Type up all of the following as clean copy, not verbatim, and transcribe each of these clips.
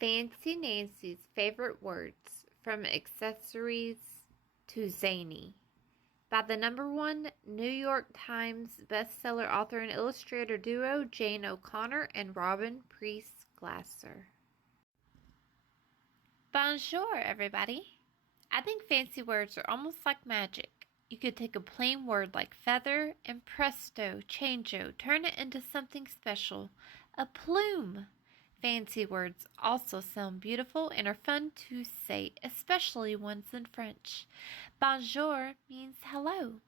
Fancy Nancy's favorite words from accessories to zany by the #1 New York Times bestseller author and illustrator duo Jane O'Connor and Robin Priest-Glasser. Bonjour, everybody. I think fancy words are almost like magic. You could take a plain word like feather and presto, changeo, turn it into something special. A plume. Fancy words also sound beautiful and are fun to say, especially ones in French. Bonjour means hello.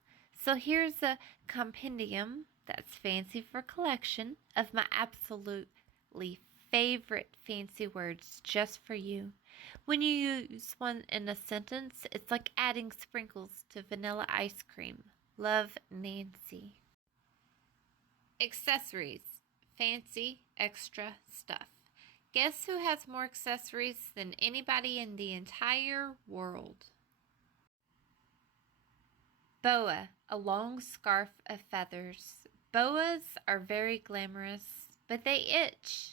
So here's a compendium, that's fancy for collection, of my absolutely favorite fancy words just for you. When you use one in a sentence, it's like adding sprinkles to vanilla ice cream. Love, Nancy. Accessories. Fancy, extra stuff. Guess who has more accessories than anybody in the entire world? Boa, a long scarf of feathers. Boas are very glamorous, but they itch.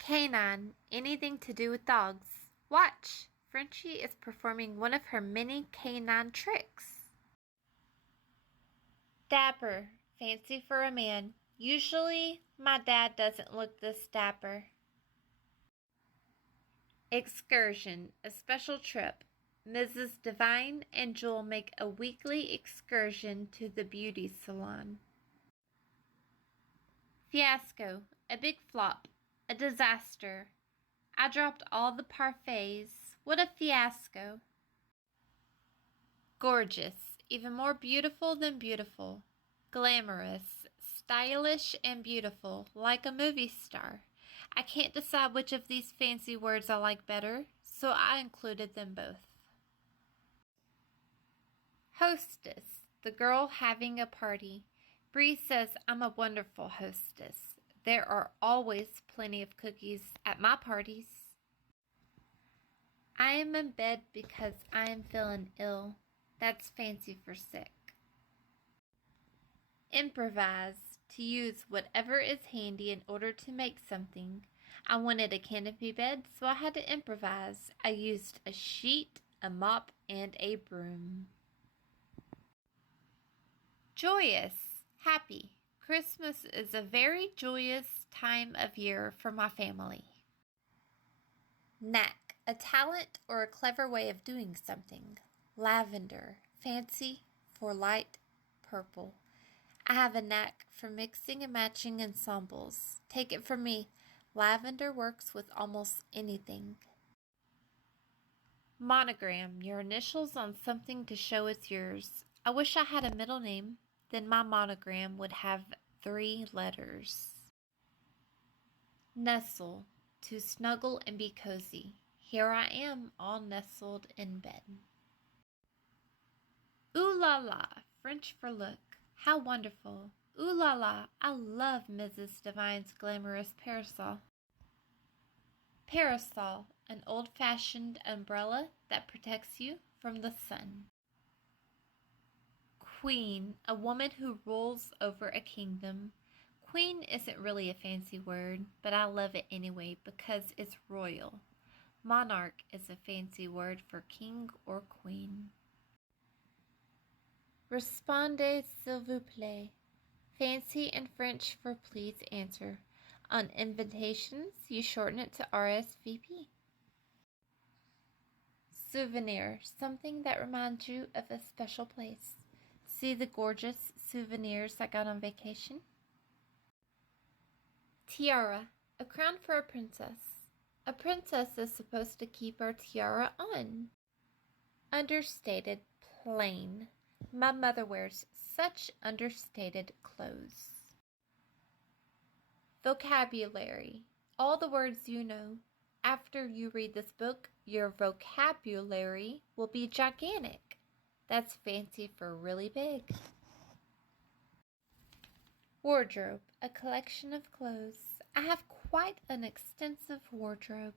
Canine, anything to do with dogs. Watch, Frenchie is performing one of her many canine tricks. Dapper, fancy for a man. Usually, my dad doesn't look this dapper. Excursion, a special trip. Mrs. Devine and Jewel make a weekly excursion to the beauty salon. Fiasco, a big flop, a disaster. I dropped all the parfaits. What a fiasco. Gorgeous, even more beautiful than beautiful. Glamorous, stylish and beautiful, like a movie star. I can't decide which of these fancy words I like better, so I included them both. Hostess, the girl having a party. Bree says I'm a wonderful hostess. There are always plenty of cookies at my parties. I am in bed because I am feeling ill. That's fancy for sick. Improvise, to use whatever is handy in order to make something. I wanted a canopy bed, so I had to improvise. I used a sheet, a mop, and a broom. Joyous, happy. Christmas is a very joyous time of year for my family. Knack, a talent or a clever way of doing something. Lavender, fancy for light purple. I have a knack for mixing and matching ensembles. Take it from me, lavender works with almost anything. Monogram, your initials on something to show it's yours. I wish I had a middle name. Then my monogram would have 3 letters. Nestle, to snuggle and be cozy. Here I am, all nestled in bed. Ooh la la, French for look. How wonderful. Ooh la la, I love Mrs. Devine's glamorous parasol. Parasol, an old-fashioned umbrella that protects you from the sun. Queen, a woman who rules over a kingdom. Queen isn't really a fancy word, but I love it anyway because it's royal. Monarch is a fancy word for king or queen. Répondez s'il vous plaît. Fancy in French for please answer. On invitations, you shorten it to RSVP. Souvenir, something that reminds you of a special place. See the gorgeous souvenirs I got on vacation? Tiara, a crown for a princess. A princess is supposed to keep her tiara on. Understated, plain. My mother wears such understated clothes. Vocabulary, all the words you know. After you read this book, your vocabulary will be gigantic. That's fancy for really big. Wardrobe, a collection of clothes. I have quite an extensive wardrobe.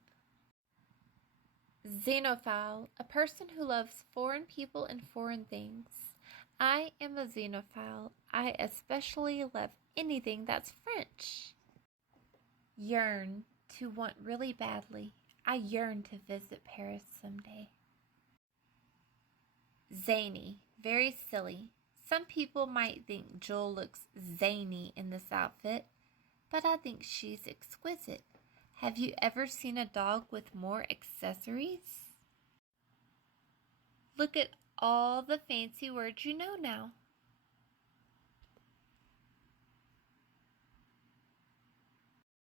Xenophile, a person who loves foreign people and foreign things. I am a xenophile. I especially love anything that's French. Yearn, to want really badly. I yearn to visit Paris someday. Zany. Very silly. Some people might think Jewel looks zany in this outfit, but I think she's exquisite. Have you ever seen a dog with more accessories? Look at all the fancy words you know now.